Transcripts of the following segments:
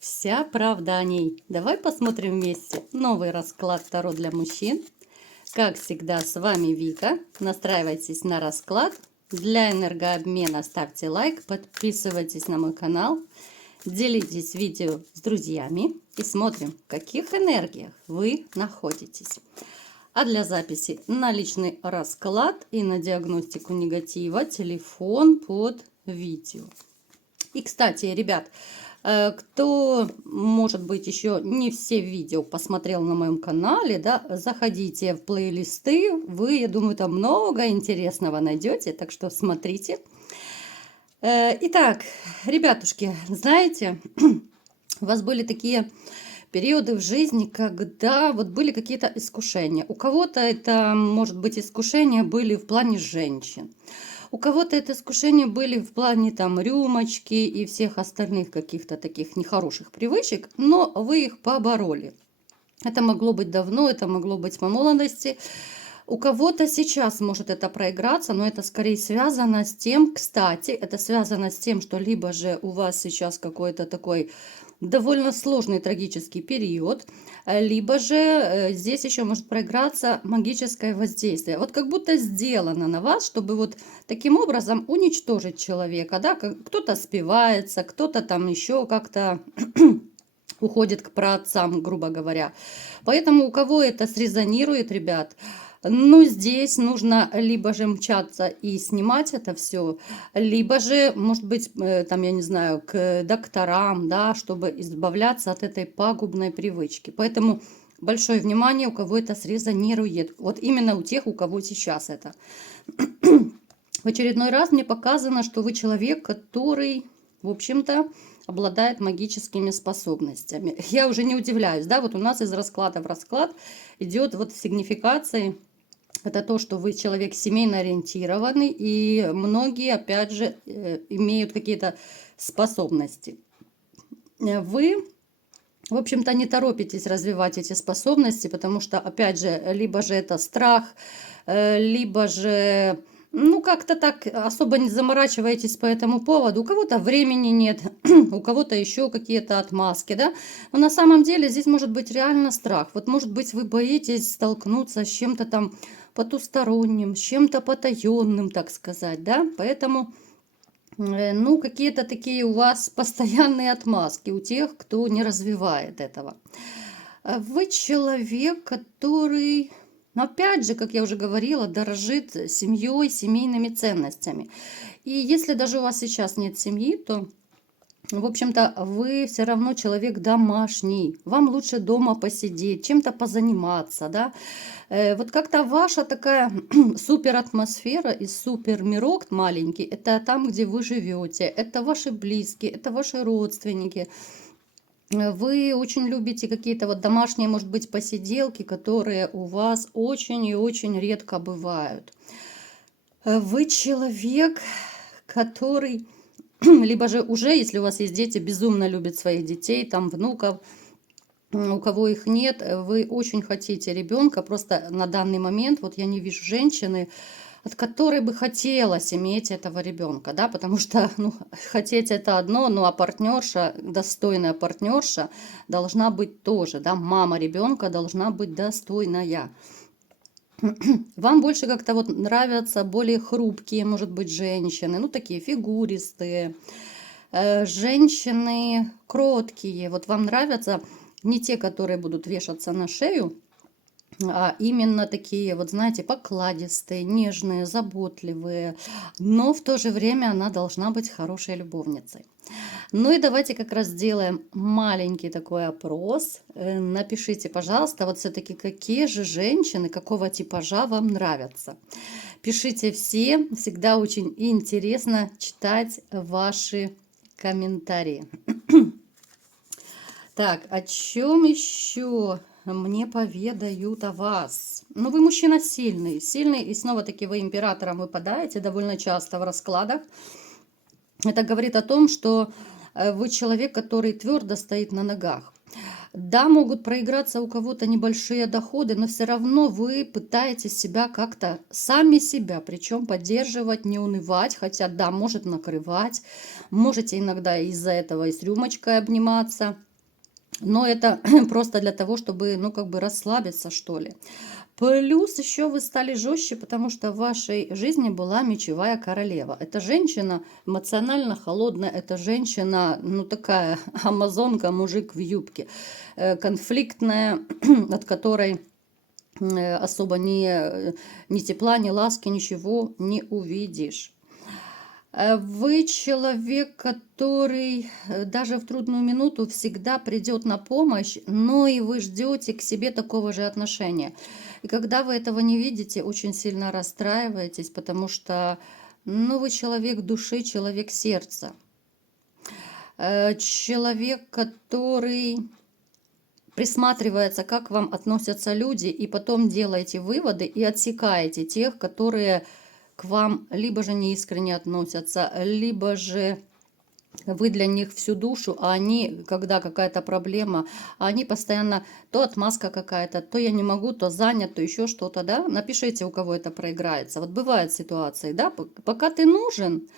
Вся правда о ней. Давай посмотрим вместе новый расклад Таро для мужчин. Как всегда, с вами Вика. Настраивайтесь на расклад. Для энергообмена ставьте лайк, подписывайтесь на мой канал, делитесь видео с друзьями и смотрим, в каких энергиях вы находитесь. А для записи на личный расклад и на диагностику негатива телефон под видео. И, кстати, ребят, кто, может быть, еще не все видео посмотрел на моем канале, да, заходите в плейлисты, вы, я думаю, там много интересного найдете, так что смотрите. Итак, ребятушки, знаете, у вас были такие периоды в жизни, когда вот были какие-то искушения. У кого-то это, может быть, искушения были в плане женщин. У кого-то это искушения были в плане там рюмочки и всех остальных каких-то таких нехороших привычек, но вы их побороли. Это могло быть давно, это могло быть по молодости. У кого-то сейчас может это проиграться, но это скорее связано с тем, кстати, это связано с тем, что либо же у вас сейчас какой-то такой довольно сложный трагический период, либо же здесь еще может проиграться магическое воздействие. Вот как будто сделано на вас, чтобы вот таким образом уничтожить человека, да, кто-то спивается, кто-то там еще как-то уходит к праотцам, грубо говоря. Поэтому у кого это срезонирует, ребят, ну, здесь нужно либо же мчаться и снимать это все, либо же, может быть, там, я не знаю, к докторам, да, чтобы избавляться от этой пагубной привычки. Поэтому большое внимание, у кого это срезонирует. Вот именно у тех, у кого сейчас это. В очередной раз мне показано, что вы человек, который, в общем-то, обладает магическими способностями. Я уже не удивляюсь, да, вот у нас из расклада в расклад идет вот в сигнификации. Это то, что вы человек семейно ориентированный, и многие, опять же, имеют какие-то способности. Вы, в общем-то, не торопитесь развивать эти способности, потому что, опять же, либо же это страх, либо же, ну, как-то так особо не заморачиваетесь по этому поводу. У кого-то времени нет, у кого-то еще какие-то отмазки, да. Но на самом деле здесь может быть реально страх. Вот, может быть, вы боитесь столкнуться с чем-то там потусторонним, с чем-то потаенным, так сказать, да. Поэтому, ну, какие-то такие у вас постоянные отмазки у тех, кто не развивает этого. Вы человек, который... Но опять же, как я уже говорила, дорожит семьей, семейными ценностями. И если даже у вас сейчас нет семьи, то, в общем-то, вы все равно человек домашний. Вам лучше дома посидеть, чем-то позаниматься, да. Вот как-то ваша такая супер атмосфера и супер мирок маленький, это там, где вы живете, это ваши близкие, это ваши родственники. Вы очень любите какие-то вот домашние, может быть, посиделки, которые у вас очень и очень редко бывают. Вы человек, который, либо же уже, если у вас есть дети, безумно любит своих детей, там внуков, у кого их нет, вы очень хотите ребенка, просто на данный момент, вот я не вижу женщины, от которой бы хотелось иметь этого ребенка, да, потому что, ну, хотеть это одно, ну, а партнерша, достойная партнерша должна быть тоже, да, мама ребенка должна быть достойная. Вам больше как-то вот нравятся более хрупкие, может быть, женщины, ну, такие фигуристые, женщины кроткие, вот вам нравятся не те, которые будут вешаться на шею, а именно такие, вот знаете, покладистые, нежные, заботливые, но в то же время она должна быть хорошей любовницей. Ну и давайте как раз сделаем маленький такой опрос. Напишите, пожалуйста, вот все-таки какие же женщины, какого типажа вам нравятся. Пишите все, всегда очень интересно читать ваши комментарии. Так, о чем еще мне поведают о вас? Ну, вы мужчина сильный, сильный, и снова-таки вы императором выпадаете довольно часто в раскладах. Это говорит о том, что вы человек, который твердо стоит на ногах. Да, могут проиграться у кого-то небольшие доходы, но все равно вы пытаетесь себя как-то, сами себя, причем поддерживать, не унывать, хотя, да, может накрывать, можете иногда из-за этого и с рюмочкой обниматься. Но это просто для того, чтобы, ну, как бы расслабиться, что ли. Плюс еще вы стали жестче, потому что в вашей жизни была мечевая королева. Это женщина эмоционально холодная, это женщина, ну, такая амазонка, мужик в юбке, конфликтная, от которой особо ни тепла, ни ласки, ничего не увидишь. Вы человек, который даже в трудную минуту всегда придет на помощь, но и вы ждете к себе такого же отношения. И когда вы этого не видите, очень сильно расстраиваетесь, потому что, ну, вы человек души, человек сердца. Человек, который присматривается, как к вам относятся люди, и потом делаете выводы и отсекаете тех, которые к вам либо же неискренне относятся, либо же вы для них всю душу, а они, когда какая-то проблема, а они постоянно, то отмазка какая-то, то я не могу, то занят, то еще что-то, да, напишите, у кого это проиграется. Вот бывают ситуации, да, пока ты нужен,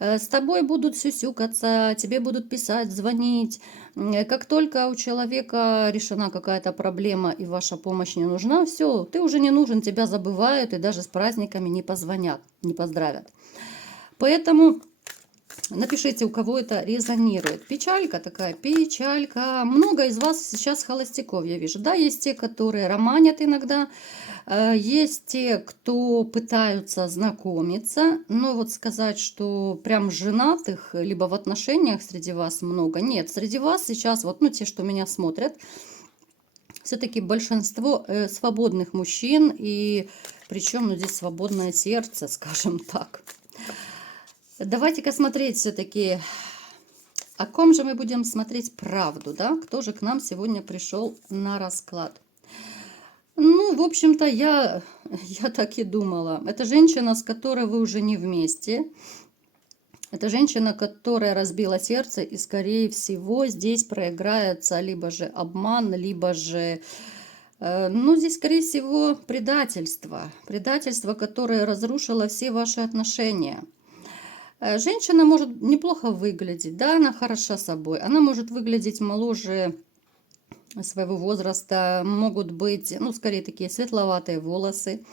с тобой будут сюсюкаться, тебе будут писать, звонить. Как только у человека решена какая-то проблема и ваша помощь не нужна, все, ты уже не нужен, тебя забывают и даже с праздниками не позвонят, не поздравят. Поэтому напишите, у кого это резонирует. Печалька такая, печалька. Много из вас сейчас холостяков, я вижу. Да, есть те, которые романят иногда, есть те, кто пытаются знакомиться, но вот сказать, что прям женатых, либо в отношениях среди вас много, нет. Среди вас сейчас, вот, ну, те, что меня смотрят, все-таки большинство свободных мужчин, и причем, ну, здесь свободное сердце, скажем так. Давайте-ка смотреть все-таки, о ком же мы будем смотреть правду, да? Кто же к нам сегодня пришел на расклад? Ну, в общем-то, я так и думала. Это женщина, с которой вы уже не вместе. Это женщина, которая разбила сердце, и, скорее всего, здесь проиграется либо же обман, либо же, ну, здесь, скорее всего, предательство. Предательство, которое разрушило все ваши отношения. Женщина может неплохо выглядеть, да, она хороша собой. Она может выглядеть моложе своего возраста, могут быть, ну, скорее такие светловатые волосы.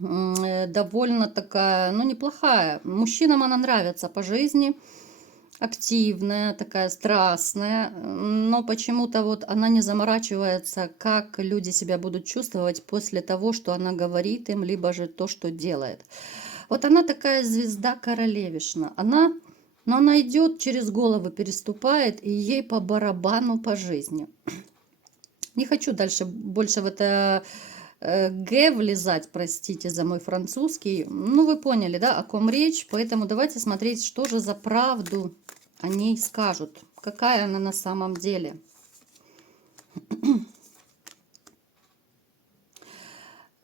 Довольно такая, ну, неплохая. Мужчинам она нравится по жизни, активная, такая страстная, но почему-то вот она не заморачивается, как люди себя будут чувствовать после того, что она говорит им, либо же то, что делает. Вот она такая звезда королевишна. Но она идет через головы, переступает, и ей по барабану по жизни. Не хочу дальше больше в это Г влезать, простите за мой французский. Ну, вы поняли, да, о ком речь. Поэтому давайте смотреть, что же за правду о ней скажут. Какая она на самом деле.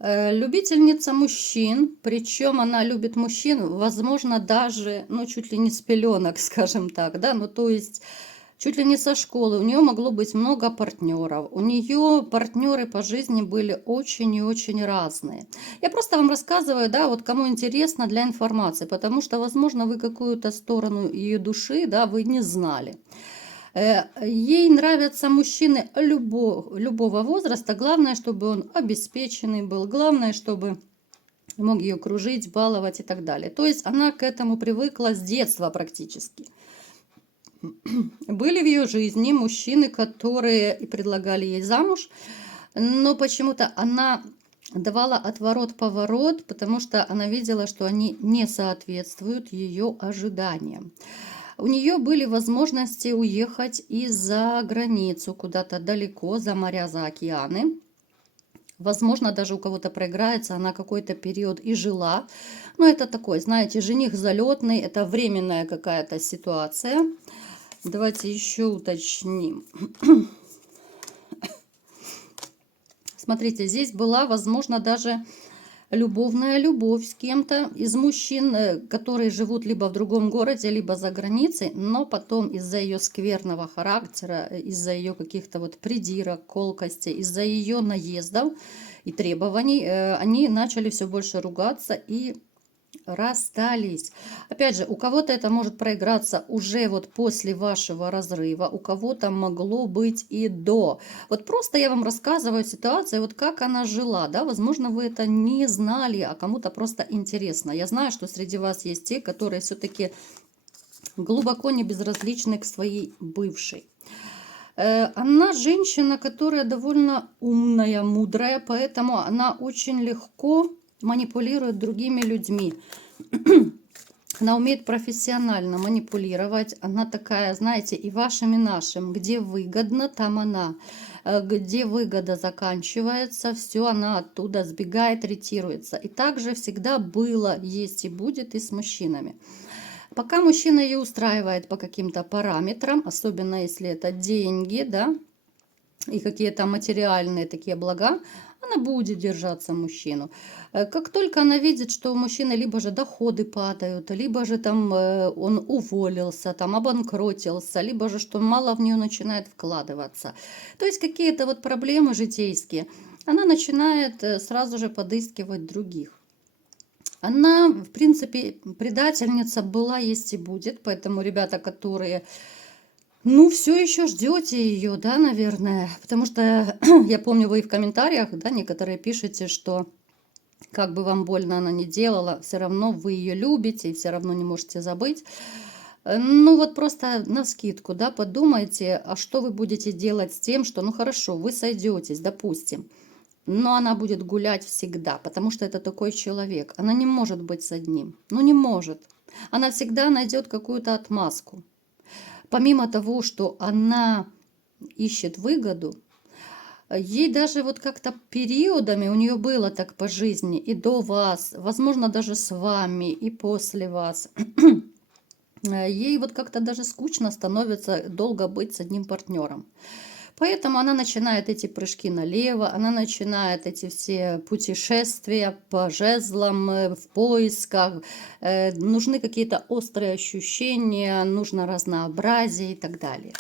Любительница мужчин, причем она любит мужчин, возможно, даже, ну, чуть ли не с пеленок, скажем так, да, ну, то есть чуть ли не со школы. У нее могло быть много партнеров. У нее партнеры по жизни были очень и очень разные. Я просто вам рассказываю, да, вот кому интересно, для информации, потому что, возможно, вы какую-то сторону ее души, да, вы не знали. Ей нравятся мужчины любого возраста. Главное, чтобы он обеспеченный был. Главное, чтобы мог ее кружить, баловать и так далее. То есть она к этому привыкла с детства практически. Были в ее жизни мужчины, которые и предлагали ей замуж, но почему-то она давала отворот-поворот, потому что она видела, что они не соответствуют ее ожиданиям. У нее были возможности уехать и за границу, куда-то далеко, за моря, за океаны. Возможно, даже у кого-то проиграется, она какой-то период и жила. Но это такой, знаете, жених залетный, это временная какая-то ситуация. Давайте еще уточним. Смотрите, здесь была, возможно, даже любовная любовь с кем-то из мужчин, которые живут либо в другом городе, либо за границей, но потом из-за ее скверного характера, из-за ее каких-то вот придирок, колкостей, из-за ее наездов и требований, они начали все больше ругаться и расстались. Опять же, у кого-то это может проиграться уже вот после вашего разрыва, у кого-то могло быть и до. Вот просто я вам рассказываю ситуацию, вот как она жила, да, возможно, вы это не знали, а кому-то просто интересно. Я знаю, что среди вас есть те, которые все-таки глубоко не безразличны к своей бывшей. Она женщина, которая довольно умная, мудрая, поэтому она очень легко манипулирует другими людьми. Она умеет профессионально манипулировать. Она такая, знаете, и вашим, и нашим. Где выгодно, там она. Где выгода заканчивается, все, она оттуда сбегает, ретируется. И также всегда было, есть и будет и с мужчинами. Пока мужчина ее устраивает по каким-то параметрам, особенно если это деньги, да, и какие-то материальные такие блага, она будет держаться мужчину. Как только она видит, что у мужчины либо же доходы падают, либо же там он уволился, там обанкротился, либо же что мало в нее начинает вкладываться. То есть какие-то вот проблемы житейские, она начинает сразу же подыскивать других. Она, в принципе, предательница была, есть и будет. Поэтому, ребята, которые, ну, все еще ждете ее, да, наверное. Потому что я помню, вы и в комментариях, да, некоторые пишете, что как бы вам больно она не делала, все равно вы ее любите и все равно не можете забыть. Ну, вот просто навскидку, да, подумайте, а что вы будете делать с тем, что, ну, хорошо, вы сойдетесь, допустим. Но она будет гулять всегда, потому что это такой человек. Она не может быть с одним. Ну, не может. Она всегда найдет какую-то отмазку. Помимо того, что она ищет выгоду, ей даже вот как-то периодами у нее было так по жизни, и до вас, возможно, даже с вами, и после вас. Ей вот как-то даже скучно становится долго быть с одним партнером. Поэтому она начинает эти прыжки налево, она начинает эти все путешествия по жезлам, в поисках. Нужны какие-то острые ощущения, нужно разнообразие и так далее.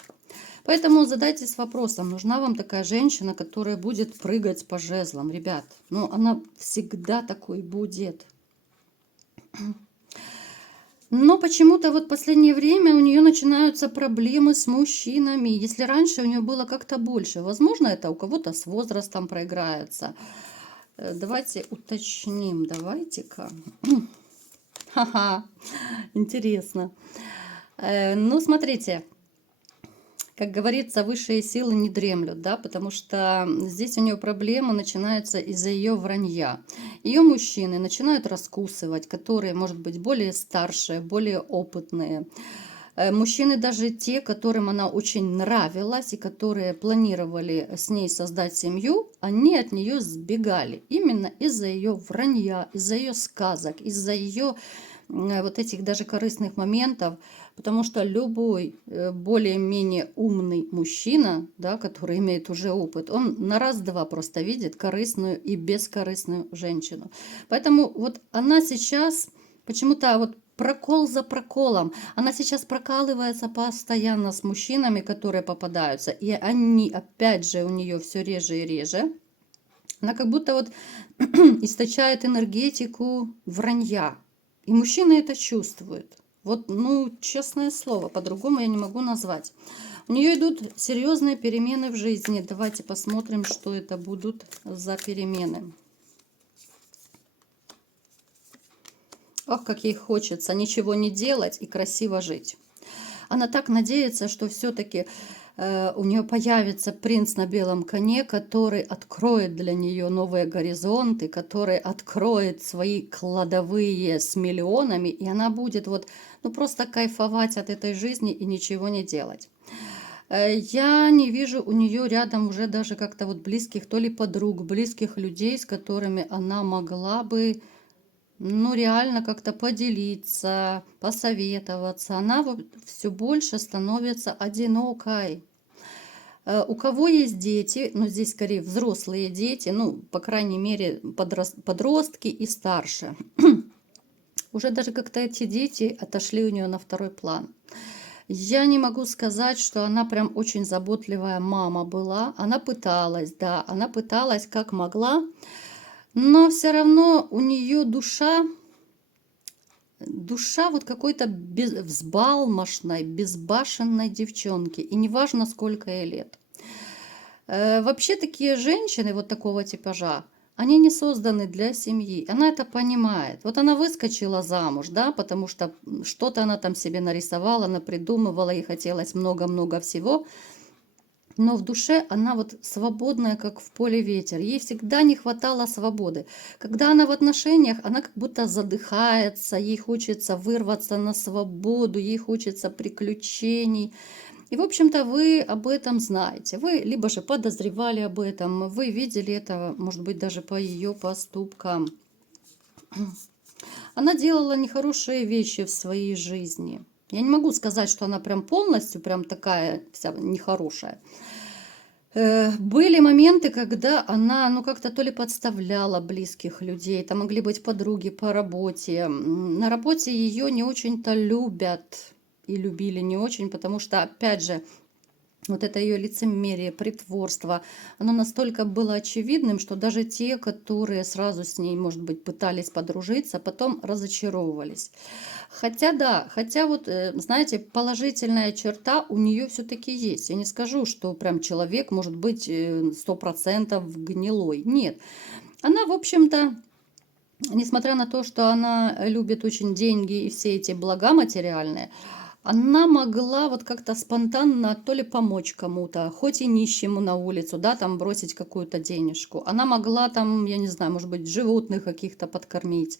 Поэтому задайтесь вопросом, нужна вам такая женщина, которая будет прыгать по жезлам. Ребят, ну она всегда такой будет. Но почему-то вот в последнее время у нее начинаются проблемы с мужчинами. Если раньше у нее было как-то больше, возможно, это у кого-то с возрастом проиграется. Давайте уточним, давайте-ка. Ха-ха, интересно. Ну, смотрите. Как говорится, высшие силы не дремлют, да, потому что здесь у нее проблема начинается из-за ее вранья. Ее мужчины начинают раскусывать, которые, может быть, более старшие, более опытные. Мужчины даже те, которым она очень нравилась и которые планировали с ней создать семью, они от нее сбегали. Именно из-за ее вранья, из-за ее сказок, из-за ее вот этих даже корыстных моментов, потому что любой более-менее умный мужчина, да, который имеет уже опыт, он на раз-два просто видит корыстную и бескорыстную женщину. Поэтому вот она сейчас почему-то вот прокол за проколом, она сейчас прокалывается постоянно с мужчинами, которые попадаются, и они опять же у нее все реже и реже. Она как будто вот источает энергетику вранья. И мужчины это чувствуют. Вот, ну, честное слово, по-другому я не могу назвать. У нее идут серьезные перемены в жизни. Давайте посмотрим, что это будут за перемены. Ох, как ей хочется ничего не делать и красиво жить. Она так надеется, что все-таки у нее появится принц на белом коне, который откроет для нее новые горизонты, который откроет свои кладовые с миллионами, и она будет вот, ну, просто кайфовать от этой жизни и ничего не делать. Я не вижу у нее рядом уже даже как-то вот близких, то ли подруг, близких людей, с которыми она могла бы, ну, реально как-то поделиться, посоветоваться. Она вот все больше становится одинокой. У кого есть дети, ну, здесь скорее взрослые дети, ну, по крайней мере, подростки и старше. Уже даже как-то эти дети отошли у нее на второй план. Я не могу сказать, что она прям очень заботливая мама была. Она пыталась, да, она пыталась как могла, но все равно у нее душа душа вот какой-то взбалмошной, безбашенной девчонки, и неважно, сколько ей лет. Вообще такие женщины вот такого типажа, они не созданы для семьи. Она это понимает. Вот она выскочила замуж, да, потому что что-то она там себе нарисовала, напридумывала, ей хотелось много-много всего. Но в душе она вот свободная, как в поле ветер. Ей всегда не хватало свободы. Когда она в отношениях, она как будто задыхается, ей хочется вырваться на свободу, ей хочется приключений. И, в общем-то, вы об этом знаете. Вы либо же подозревали об этом, вы видели это, может быть, даже по ее поступкам. Она делала нехорошие вещи в своей жизни. Я не могу сказать, что она прям полностью прям такая вся нехорошая. Были моменты, когда она, ну, как-то то ли подставляла близких людей, это могли быть подруги по работе. На работе ее не очень-то любят и любили не очень, потому что, опять же, вот это ее лицемерие, притворство, оно настолько было очевидным, что даже те, которые сразу с ней, может быть, пытались подружиться, потом разочаровывались. Хотя да, хотя вот, знаете, положительная черта у нее все-таки есть. Я не скажу, что прям человек может быть 100% гнилой. Нет. Она, в общем-то, несмотря на то, что она любит очень деньги и все эти блага материальные, она могла вот как-то спонтанно то ли помочь кому-то, хоть и нищему на улицу, да, там бросить какую-то денежку. Она могла там, я не знаю, может быть, животных каких-то подкормить.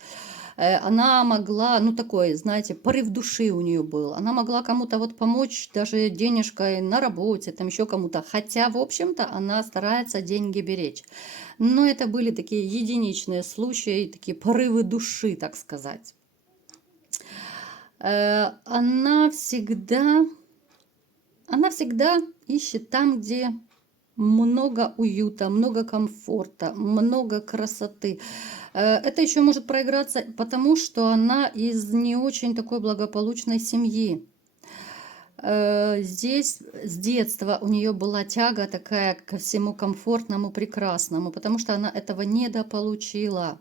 Она могла, ну такой, знаете, порыв души у нее был. Она могла кому-то вот помочь даже денежкой на работе, там еще кому-то. Хотя, в общем-то, она старается деньги беречь. Но это были такие единичные случаи, такие порывы души, так сказать. Она всегда ищет там, где много уюта, много комфорта, много красоты. Это еще может проиграться, потому что она из не очень такой благополучной семьи. Здесь с детства у нее была тяга такая ко всему комфортному, прекрасному, потому что она этого недополучила.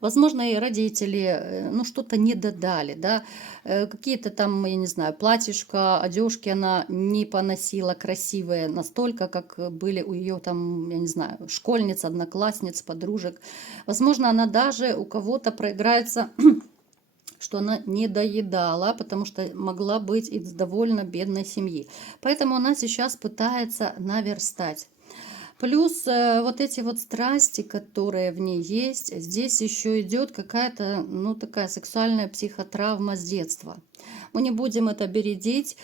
Возможно, и родители, ну, что-то не додали, да, какие-то там, я не знаю, платьишко, одежки она не поносила красивые настолько, как были у ее там, я не знаю, школьниц, одноклассниц, подружек. Возможно, она даже у кого-то проиграется, что она не доедала, потому что могла быть из довольно бедной семьи. Поэтому она сейчас пытается наверстать. Плюс вот эти вот страсти, которые в ней есть, здесь еще идет какая-то, ну, такая сексуальная психотравма с детства. Мы не будем это бередить.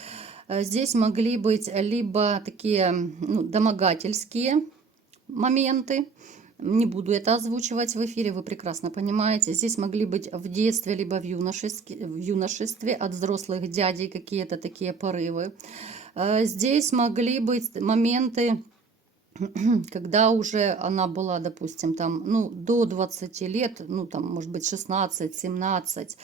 Здесь могли быть либо такие, ну, домогательские моменты. Не буду это озвучивать в эфире, вы прекрасно понимаете. Здесь могли быть в детстве, либо в юношестве от взрослых дядей какие-то такие порывы. Здесь могли быть моменты, когда уже она была, допустим, там, ну, до 20 лет, ну, там, может быть, 16-17,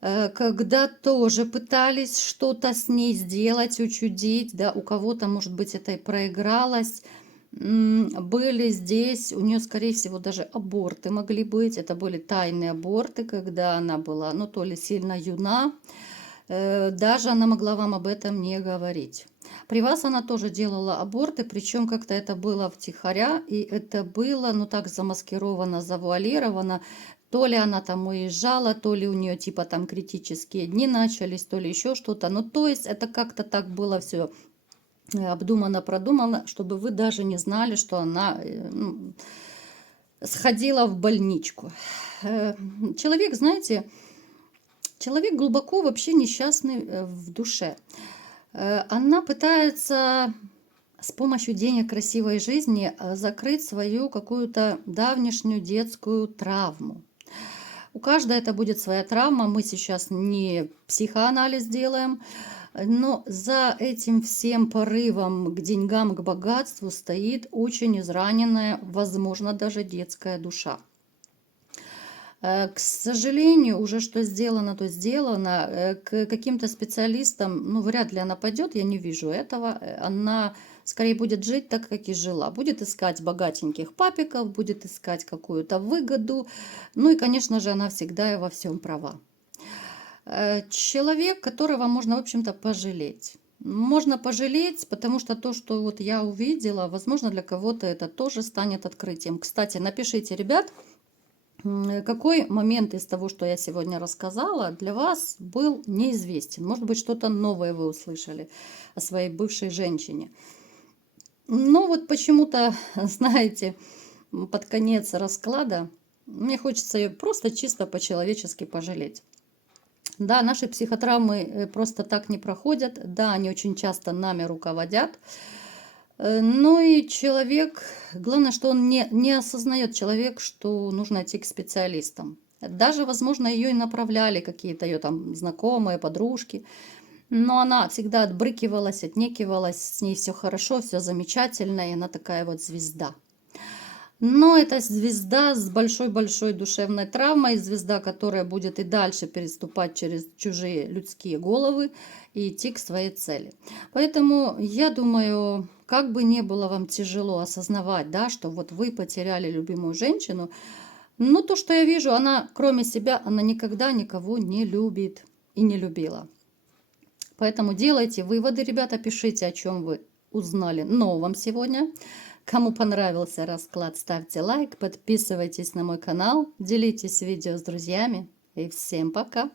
когда тоже пытались что-то с ней сделать, учудить, да, у кого-то, может быть, это и проигралось. Были здесь, у нее, скорее всего, даже аборты могли быть. Это были тайные аборты, когда она была, ну, то ли сильно юна, даже она могла вам об этом не говорить. При вас она тоже делала аборты, причем как-то это было втихаря, и это было, ну, так замаскировано, завуалировано. То ли она там уезжала, то ли у нее типа там критические дни начались, то ли еще что-то. Ну, то есть это как-то так было все обдумано, продумано, чтобы вы даже не знали, что она, ну, сходила в больничку. Человек, знаете, человек глубоко вообще несчастный в душе. Она пытается с помощью денег, красивой жизни закрыть свою какую-то давнишнюю детскую травму. У каждой это будет своя травма. Мы сейчас не психоанализ делаем, но за этим всем порывом к деньгам, к богатству стоит очень израненная, возможно, даже детская душа. К сожалению, уже что сделано, то сделано. К каким-то специалистам, ну, вряд ли она пойдет, я не вижу этого. Она скорее будет жить так, как и жила. Будет искать богатеньких папиков, будет искать какую-то выгоду. Ну и, конечно же, она всегда и во всем права. Человек, которого можно, в общем-то, пожалеть. Можно пожалеть, потому что то, что вот я увидела, возможно, для кого-то это тоже станет открытием. Кстати, напишите, ребят, какой момент из того, что я сегодня рассказала, для вас был неизвестен. Может быть, что-то новое вы услышали о своей бывшей женщине. Но вот почему-то, знаете, под конец расклада мне хочется ее просто чисто по-человечески пожалеть. Да, наши психотравмы просто так не проходят. Да, они очень часто нами руководят. Ну и человек, главное, что он не осознает человек, что нужно идти к специалистам. Даже, возможно, ее и направляли какие-то ее там знакомые, подружки. Но она всегда отбрыкивалась, отнекивалась, с ней все хорошо, все замечательно, и она такая вот звезда. Но это звезда с большой-большой душевной травмой, звезда, которая будет и дальше переступать через чужие людские головы и идти к своей цели. Поэтому я думаю, как бы не было вам тяжело осознавать, да, что вот вы потеряли любимую женщину, но то, что я вижу, она, кроме себя, она никогда никого не любит и не любила. Поэтому делайте выводы, ребята, пишите, о чем вы узнали новом сегодня. Кому понравился расклад, ставьте лайк, подписывайтесь на мой канал, делитесь видео с друзьями. И всем пока!